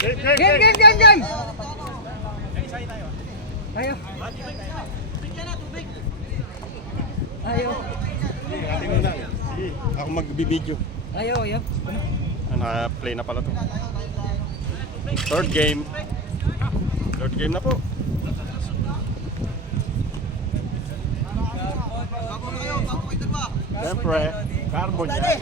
Game! Tayo. Tayo. Ate mo na. Sige, ako magbibideo. Tayo. Naka-play na pala to. Third game na po. Siyempre, carbon yan.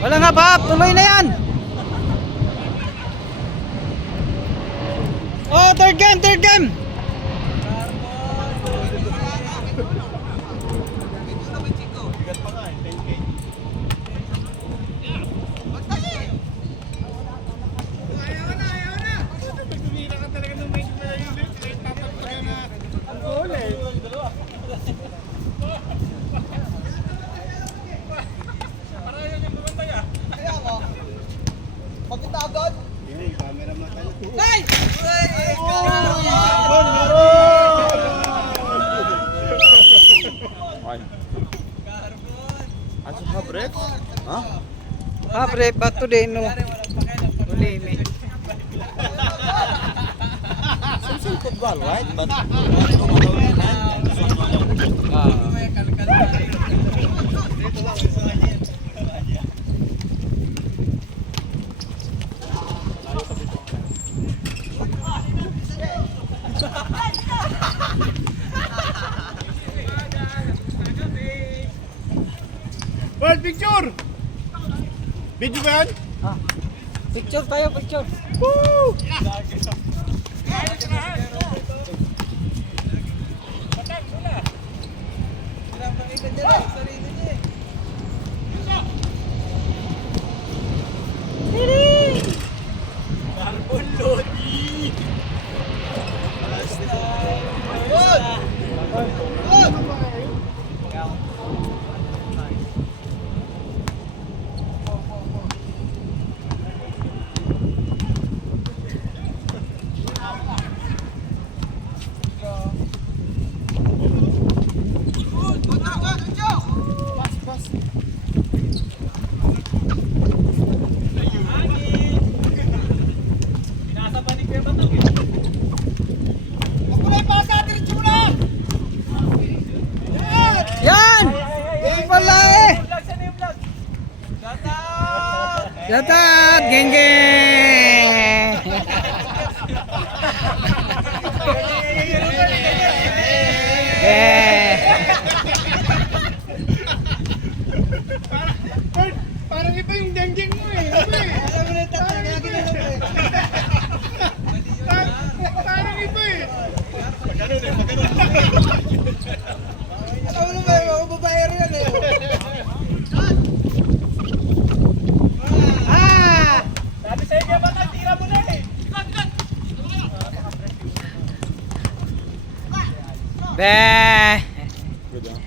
Wala nga ba? Tuloy na yan. Oh, third game. Break back to the no. Limit. Some football, right? But World picture! Video ba yan? Picture tayo. Woo! Yan! Yan pala eh! Shoutout! Geng! Parang ito yung dengjeng mo eh. Parang ito eh. Pagkaroon. ano mo ba yung babae rin eh? Sabi sa'yo niya ba tira mo na eh? Beh! Good ah.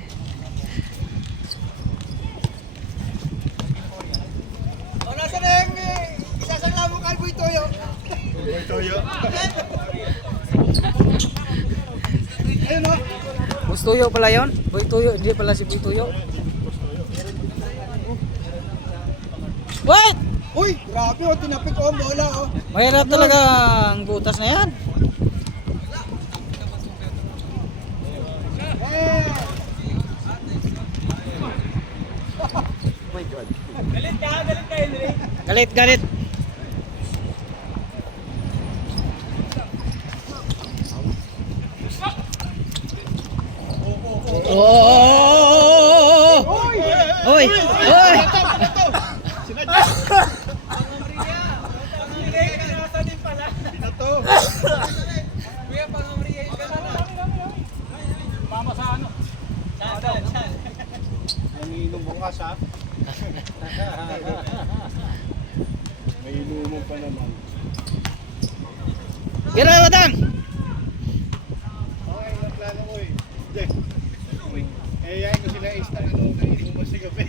O nasa na yung isasangla mo kalbo ito yun? Toyo. Ayun o. Boss Tuyo pala yun? Boy Tuyo, hindi pala si Boy Tuyo. What? Uy, grabe o, tinapik ko ang bola o. Mahirap talaga ang butas na yan. Oh my God. Galit. Oh! Hoy! Mama sa ano? Nanginom bukas ha? May inuumong pa naman. Gira Wadang! Okay, ang plano ko eh. Hindi. Yayain ko sila is na naiinuman sa gabi.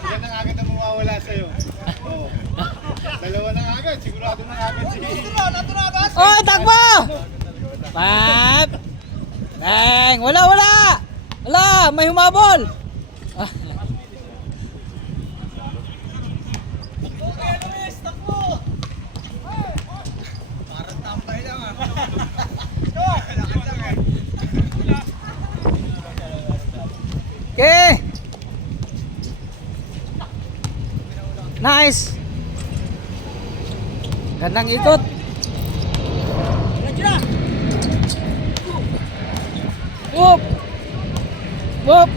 Ilan na agad ang mawawala sa'yo? Oo. Dalawa na agad, sigurado na agad si... Oh, takbo! Pap! Bang! Wala! Ala, may humabol. Ah, Okay, Luis, takbo! Parang tambay lang ah. okay. Nice. Gandang ikot. Whoop. Whoop.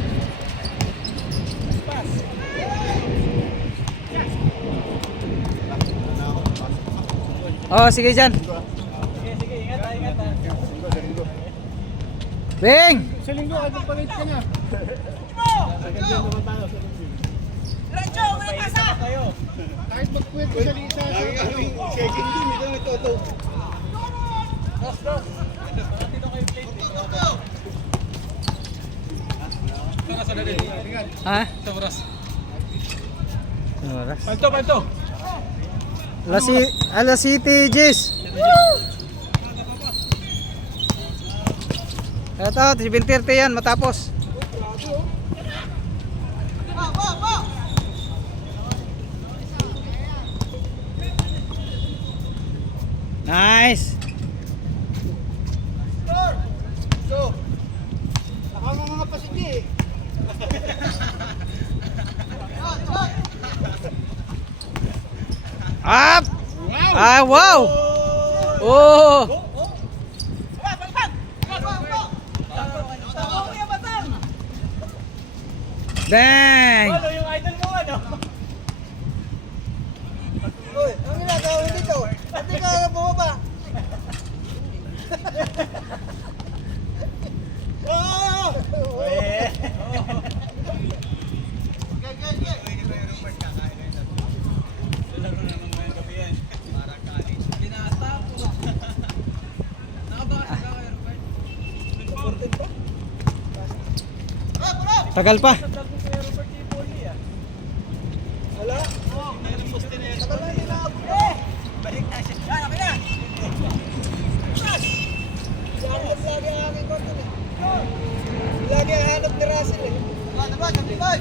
Oh, sige dyan. Sige, ingat ah, ingat ah. Bing. Sa linggo, ano pa rin ka na? Diretso, wala pasa! Kayo. Kahit magkwento sa lisa. Lagi kaming checking din. Ito, ito. Dito kayo plate. Ha? Sa oras. Oras. Palto. Alas City, Jis. Ito, 7:30 yan, matapos. Nice. So, nakama mga pasigi eh. Up. Ah, wow. Oh. Bang. Ano yung idol mo ano? Uy, ang ginagawa mo dito? Pati ka na bumaba. Oh! Tagal pa. Wala? Tagal na yun ako. Balik na siya. Yan, okay na. Lagi ang aking kontin eh. Lagi ang hanap ni Russell eh. Sabay!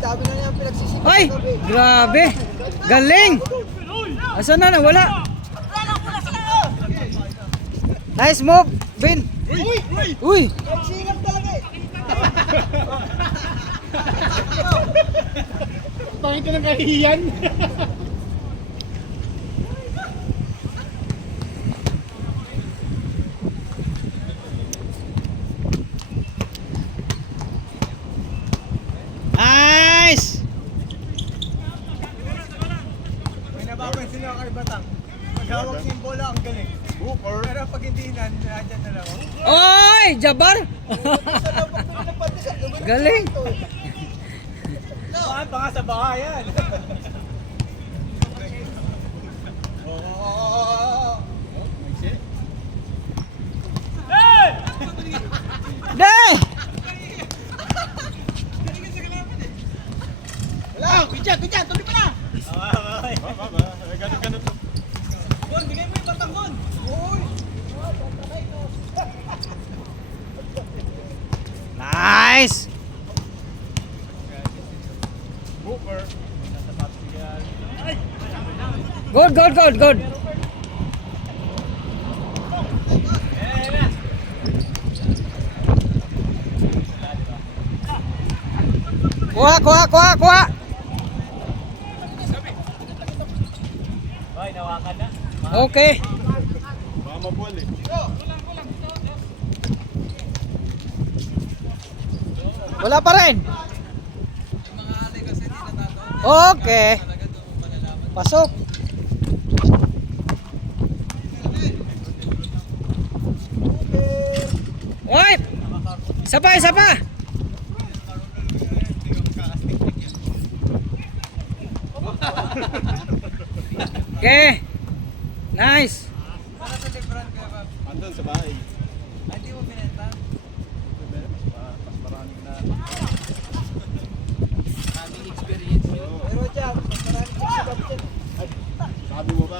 Dami na niya pinagsisipan. Ay, grabe. Galing. Asan na nawala? Nice move, Bin. Uy. Nagsilap talaga eh. Bakit ka nang kahihiyan? Nice. May napapansin ako kay Batang. Maghawak niya yung bola, ang galing. Pero pag hindi na, nandiyan na lang. Oy, Jabar. Galing. Bakit pa nga sa bahayan? Deh. Wala! Kutyan! Tuloy pa na! Ganun. Gon, bigay mo yung batang Gon! Uy! Nice. Good. Kuha. Hoy, nawakan na. Okay. Baka mabuhal eh. Wala pa rin. Okay. Pasok. Oy! Isa pa. Okay. Nice. Para sa Lebron ka ba? Andun sa bahay. Hindi mo pinenta? Mas maraming na. Pero dyan, mas maraming sisibab dyan. Sabi mo ba?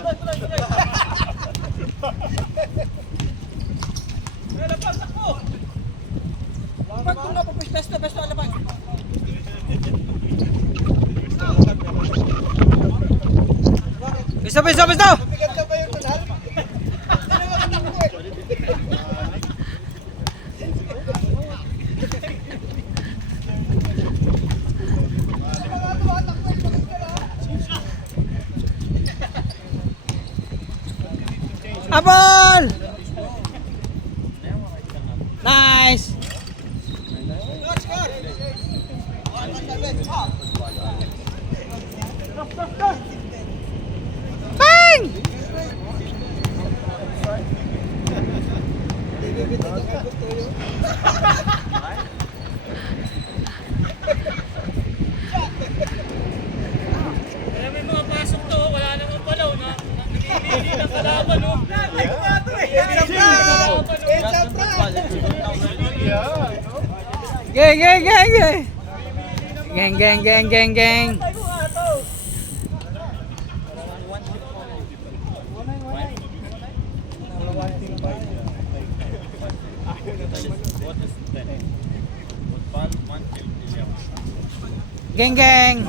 Besto, alapan. Besto, besto, besto! Bigat ka ba yung tunal? Sino makatakbo eh? Abol! Nice! Bang! May mga pasok to, wala namang palaw na. Namimili ng kalaban, no? Geng, geng, geng, geng! Geng, geng, geng, geng, geng! Geng, geng!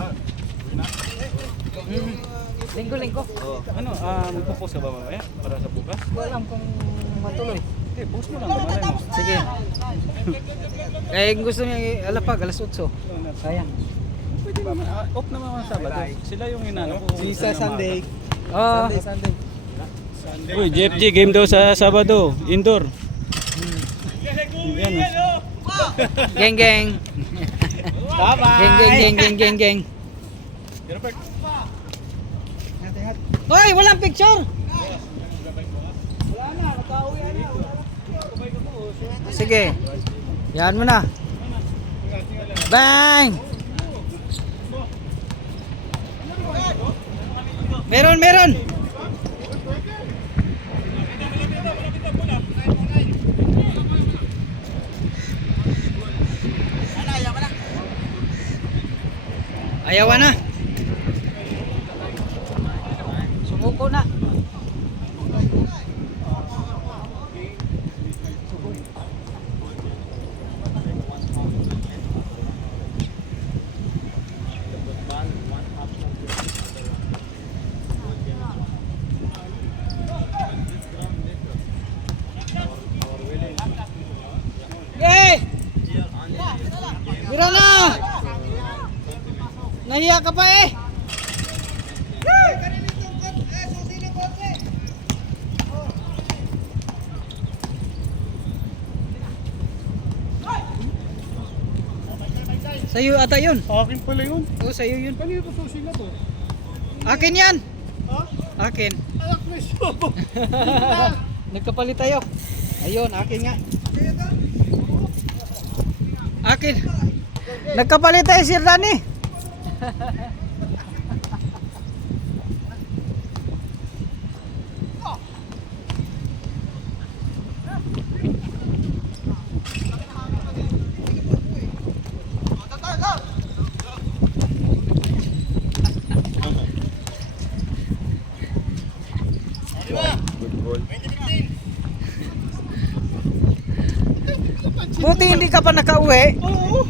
Linggo. Ano, magpo-post ka ba mamaya para sa bukas? Hindi ko alam kung matuloy. Eh, post mo lang, malay mo. Sige. Eh, gusto niya alapag, alas 8. Sayang. Pwede naman, off naman ang Sabado. Sila yung inano ko. Sa Sunday. Oh, Sunday. Uy, JFG, game daw sa Sabado, indoor. Yan, geng, geng. Geng, geng, geng, geng, geng. Hoy, walang picture. Sige. Yan mo na. Bang! Meron. Ayaw na. Sumuko na. Yay! Bira na! Nahiya ka pa eh! Sa'yo ata yun. Akin pala yun. Oo, sa'yo yun. Kanina pa susi na to. Akin yan! Ha? Akin. Alak na siya. Nagkapalit tayo. Ayun, akin nga. Akin. Nagkapalit tayo, Sir Danny. Buti hindi ka pa nakauwi. Oo.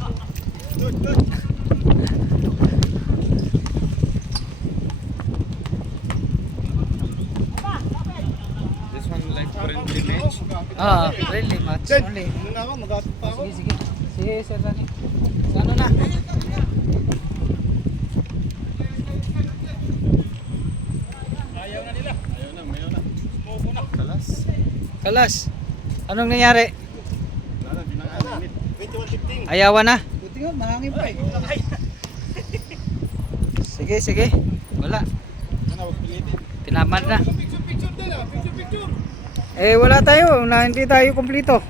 This one like friendly match. Friendly match Dad, only. muna ako, mag-atip pa ako. Sige. Sige, Sir Danny. Ano na? Ayaw na, mayo na. Smoke na. Kalas. Kalas. Anong nangyari? Wala na, di na nga init. 21:15. Ayawan na? Buti nga, mahangin pa eh. Sige. Wala. Ano, huwag pilitin. Tinamad na. Picture din ah, picture. Eh, wala tayo. Hindi tayo kumpleto.